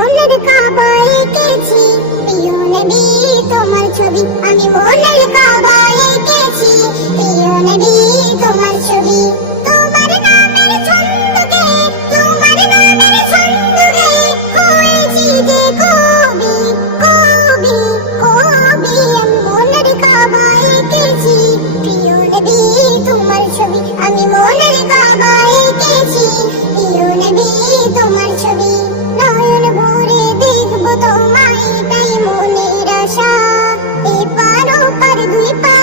মনের কাবায় এঁকেছি প্রিয় নবী তোমার ছবি, আমি মনের কাবায় এঁকেছি প্রিয় নবী তোমার ছবি। তোমার নামের ছন্দে, তোমার নামের ছন্দে হয়েছি যে কবি, কবি, কবি। আমি মনের কাবায় এঁকেছি প্রিয় নবী তোমার ছবি, আমি মনের কাবায় এঁকেছি প্রিয় নবী তোমার ছবি। নয়ন ভরে দেখবো তোমায়, তাই মনের আশা, এপার ওপার দুই পা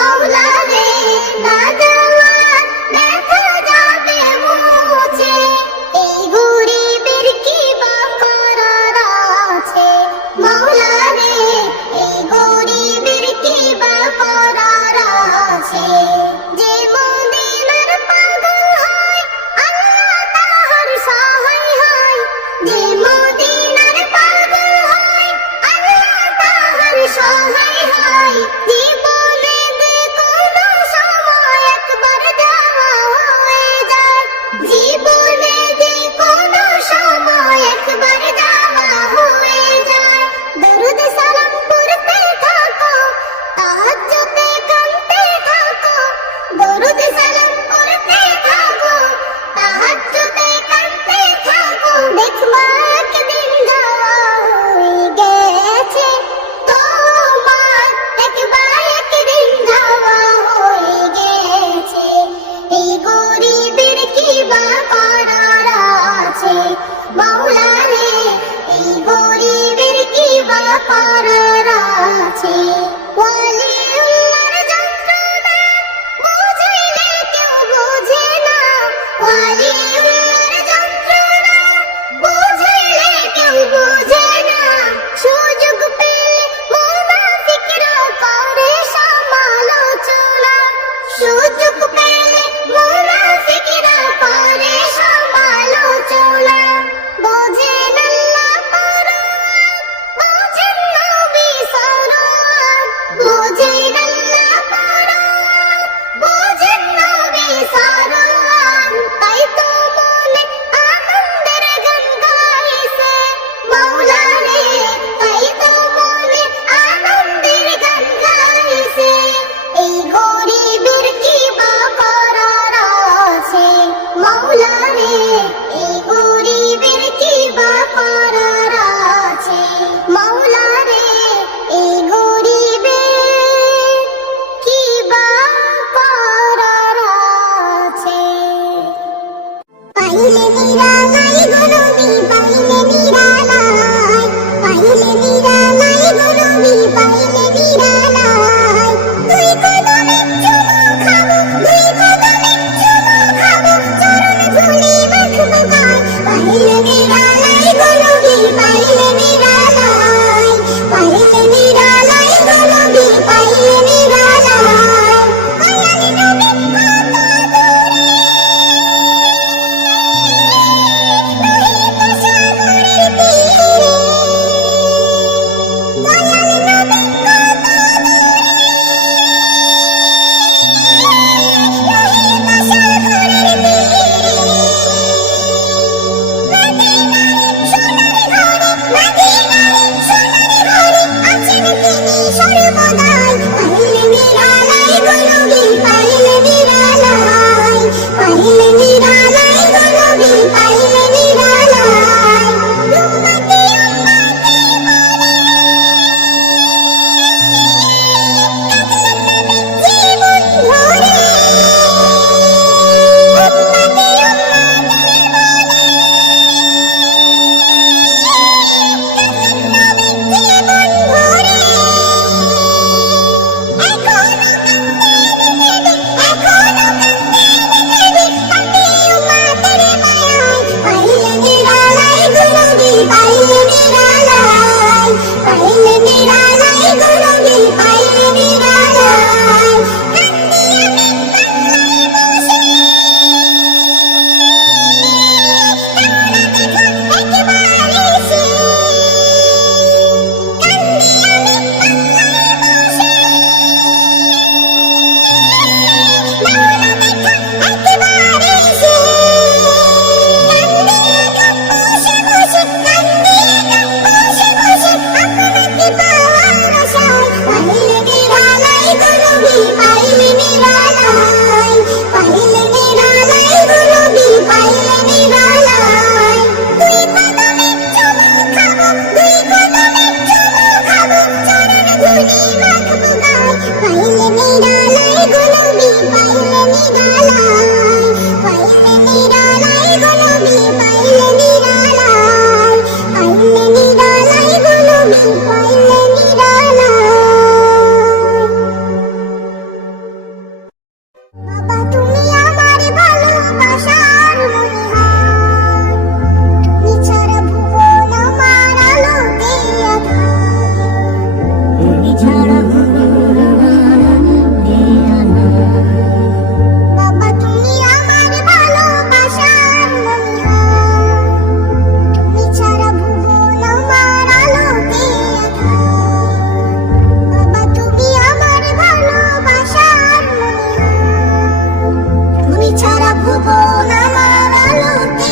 মাওলা রে না যাওয়ার দেখা যাবে মুছে এই গরিবের কি বা করার আছে মাওলা রে এই গরিবের কি বা করার আছে যে মদিনার পাগল হয় আল্লাহ তাহার সহায় হয় যে মদিনার পাগল হয় আল্লাহ তাহার সহায় হয় জীবনে যে কোনো সময় একবার যাওয়া হয়ে যায় জীবনে যে কোনো সময় একবার যাওয়া হয়ে যায় দরুদ সালাম পড়তে থাকো তাহাজ্জুদে কাঁদতে থাকো দরুদ সালাম পড়তে থাকো তাহাজ্জুদে কাঁদতে থাকো দেখবা একদিন যাওয়া হয়ে গেছে তোমার ছাড়া বাবা তুমি আমার ভালোবাসার মনিহার, তুমি ছাড়া ভুবন আমার আলোতে আঁধার। বাবা তুমি আমার ভালোবাসার মনিহার, তুমি ছাড়া ভুবন আমার আলোতে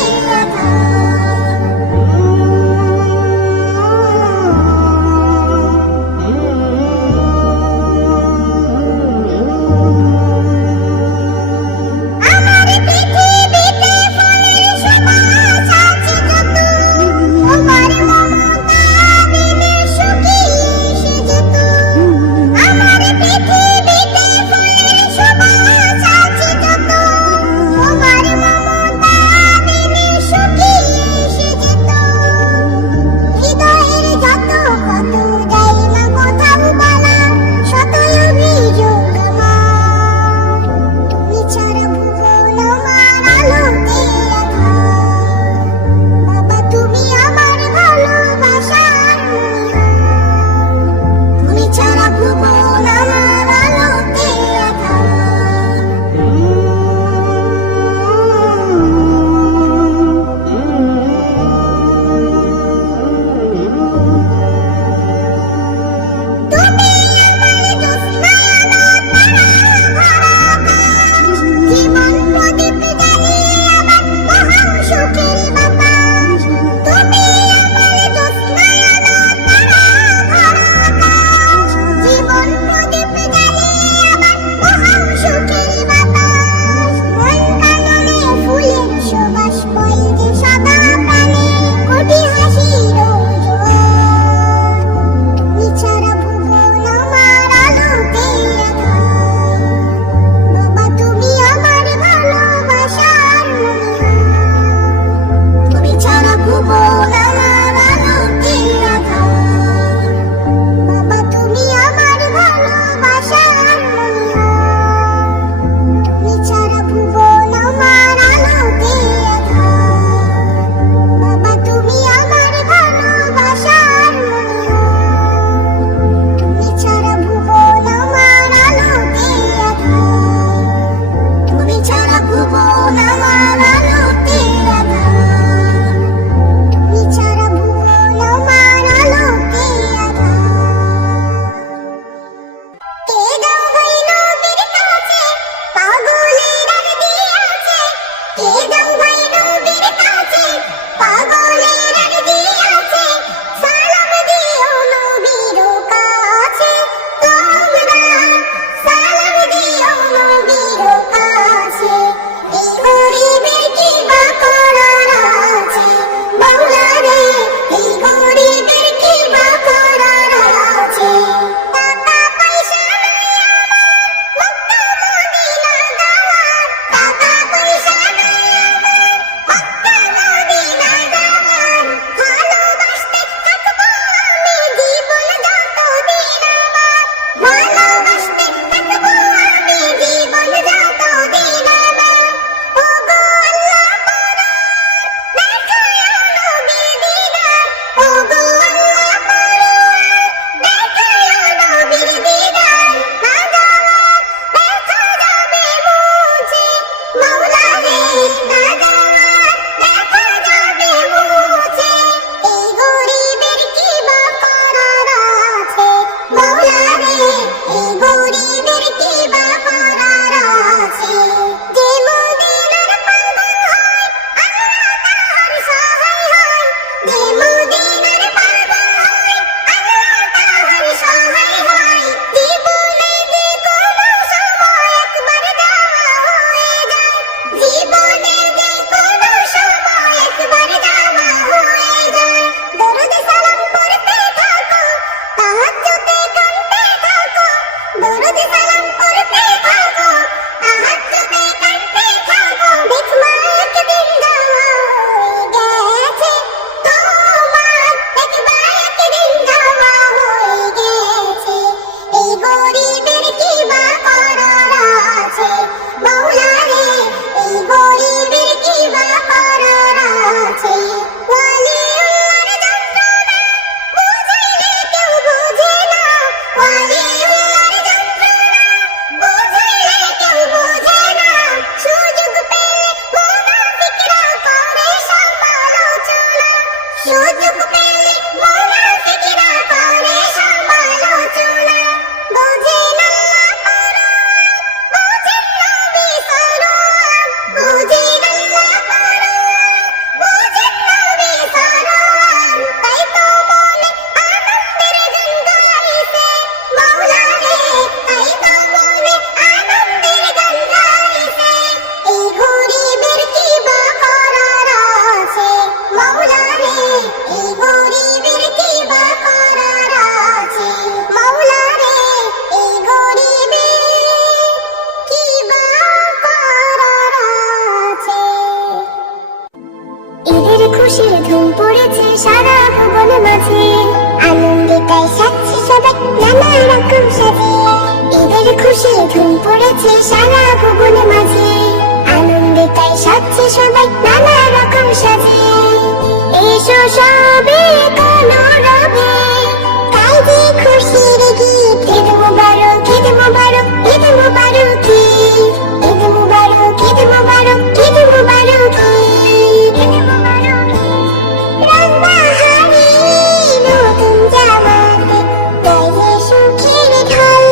Why মাঝে, আনন্দে তাই সাজছে সবাই নানা রকম সাজে। ঈদের খুশি ধুম পড়েছে সারা ভুবন মাঝে, আনন্দে তাই সাজছে সবাই নানা রকম সাজে। এসো সবে কলরবে, তাই যে খুশির গীত। ঈদ মুবারক, ঈদ মুবারক, ঈদ মুবারক, ঈদ মুবারক, ঈদ মুবারক, ঈদ মুবারক, ঈদ মুবারক। রং বাহারি নতুন জামাতে, তাই যে সুখের ঢল।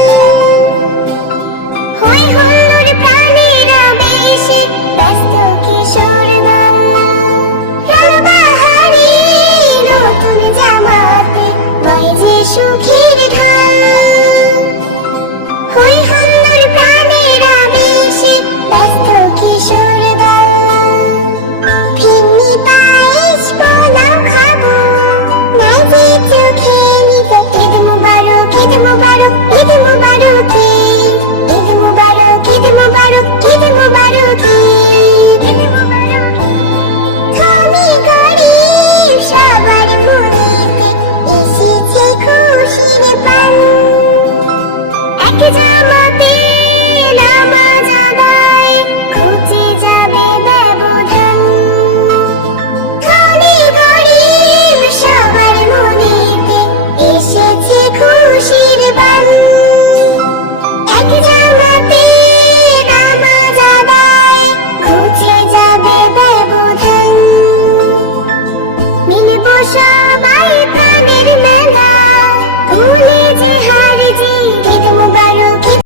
হই হুল্লোড় প্রাণের আবেশে, ব্যস্ত কিশোর দল। রং বাহারি নতুন জামাতে, তাই যে সুখের ঢল। হই হুল্লোড় প্রাণের আবেশে, ব্যস্ত কিশোর দল। ফিরনি পায়েস পোলাও খাবো, নাই যে চোখে নিতে। ঈদ মুবারক, ঈদ মুবারক, ঈদ মুবারক, ঈদ মুবারক, ঈদ মুবারক, ঈদ মুবারক, ঈদ মুবারক। ধনী গরিব সবার মুখেতে এসেছে খুশির পান। এক জামাতে নামাজ